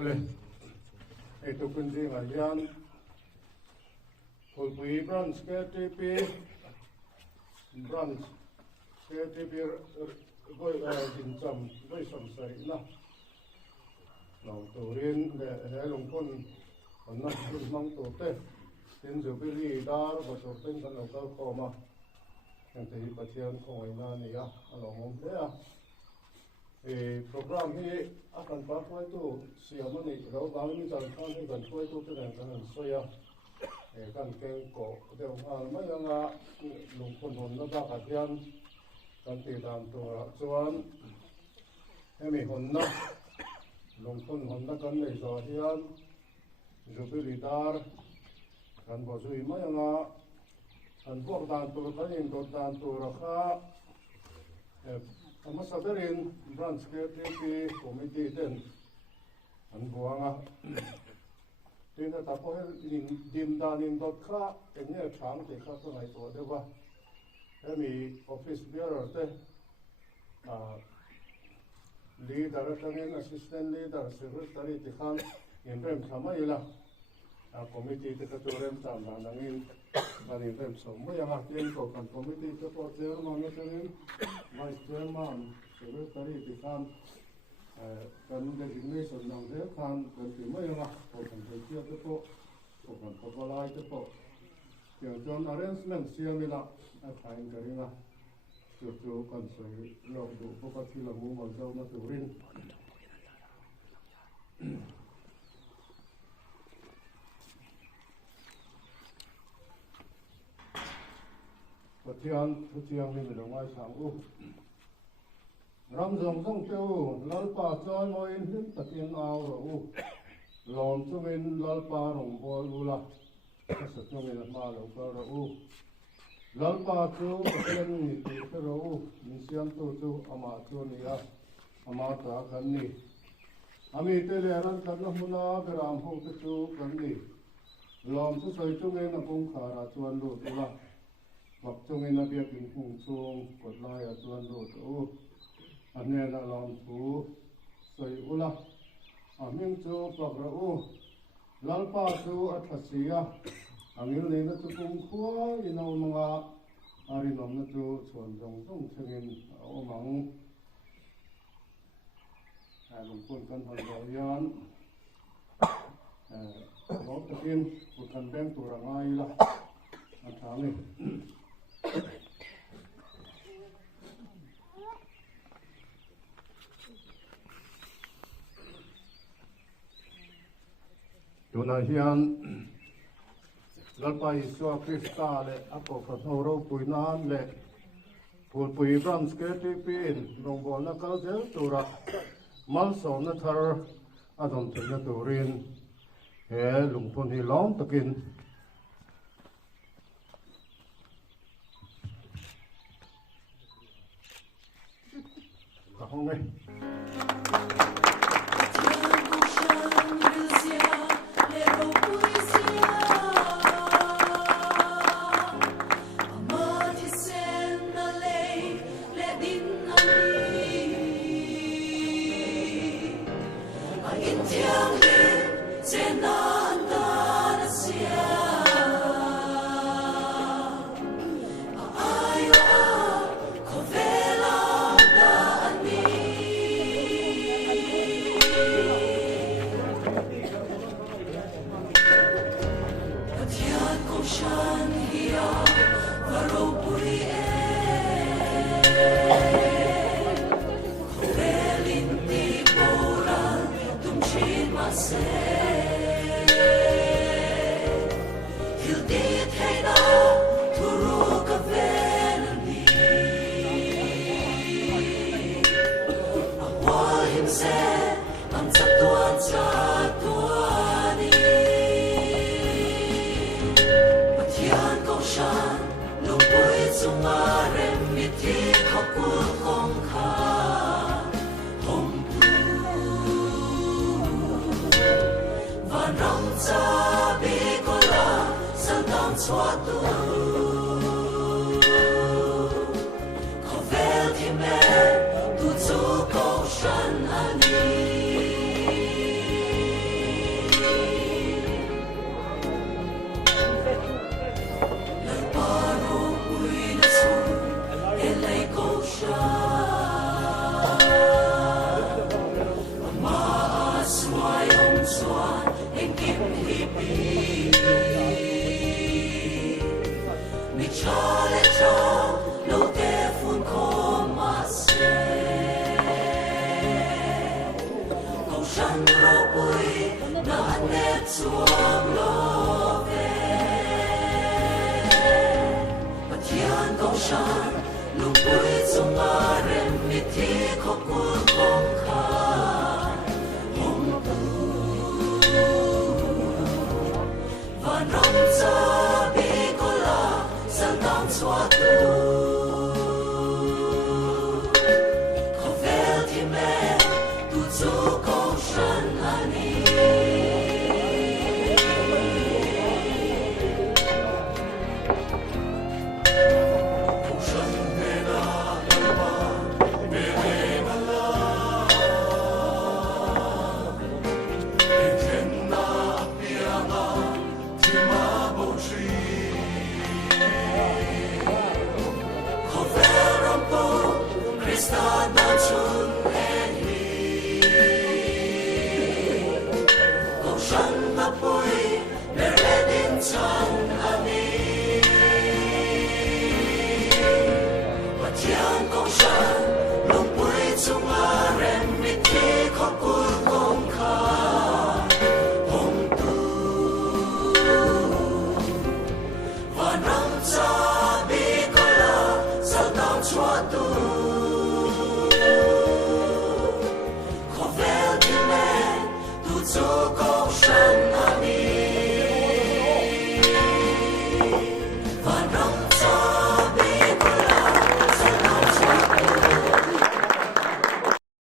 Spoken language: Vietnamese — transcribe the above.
ole itu kunci ngajian pulpui branch KTP goi jinjam goi samsai na long turin he longpon onna mang to te tin jubili dar ba so pen kan lokal khoma yang te pathian khoi na ni ya along le a program hi akan pa khoi tu siamani ro bang ni jan khan ni kan khoi tu te kan soya kan keng ko deu ngal mai anga longpon hon na da ka hian kan ti dan tu chuan hemi hon na longpon hon na kan nei zo hian jubili dar kan bo zui mai anga kan bok dan tu kan in dot dan tu ra kha ama saberin branch KTP committee ten an buanga tin ta ko in dim dan in dot kha enge thang te kha ko ngai to dewa hemi office bearer te leader tangin assistant leader secretary te khan in rem thama ila committee te ka chorem tam na nangin kan in rem so mo yang atien ko kan committee te po chairman na tangin vice chairman secretary te khan kan designation nang de khan kan ti mo yang ko kan te te po ko kan ko lai te po yang John arrangement siamila atain karinga chu kan soi lo du ko ka thila mu mal jaw na turin Patiang ni lo ngai sang u ram jong jong teu lalpa choi moin him takin aw ro u lom chungin lalpa rong bol ula sa chungin ma lo ka ro u lalpa chu pathian ni ti ro u ni siam tu ama chu ni a ama ta kan ni ami te le ran kan na huna gram ho chu kan ni lom chu soi chungin a pung khara chuan lu ula bọc chung in bia kinh khung chung cột lai ở tuần đồ chỗ anh nghe là làm thú soi ula mình cho bọc rau lalpa chu at hasia anh yêu này nó chu cung khua in ao mga ari nom nó chu chuan dong dong chengin ao mang lùng phun kan hòn bảo yan bọc takin cột kan beng tu rangai la anh thang này Tuna hian lalpa Isua Krista le ako kathoro puinan le pui branch KTP in longbol na kalzel tura malso na thar adon thina turin he lungpun hi long takin không đây swan en kim hibi mi chale cha lo te fun koma se ko shan ro pui na ne chuam lo ve patian ko shan lo pui zum ma rem mi ti ko kul kong kha Van rom sa bi ko la san dang chua tu ko vel ti me tu chu ko shan ani ko shan me na ba me na la Etena piana Tima Boshi Coverampo Christa Danchun Eni Goshan Napoi Meredin Chan Ani Patian Goshan Lumpui Tsumarem Miti Kokul Kongka Van ram sa bi ko la sa dang chua tu ko vel ti me tu chu ko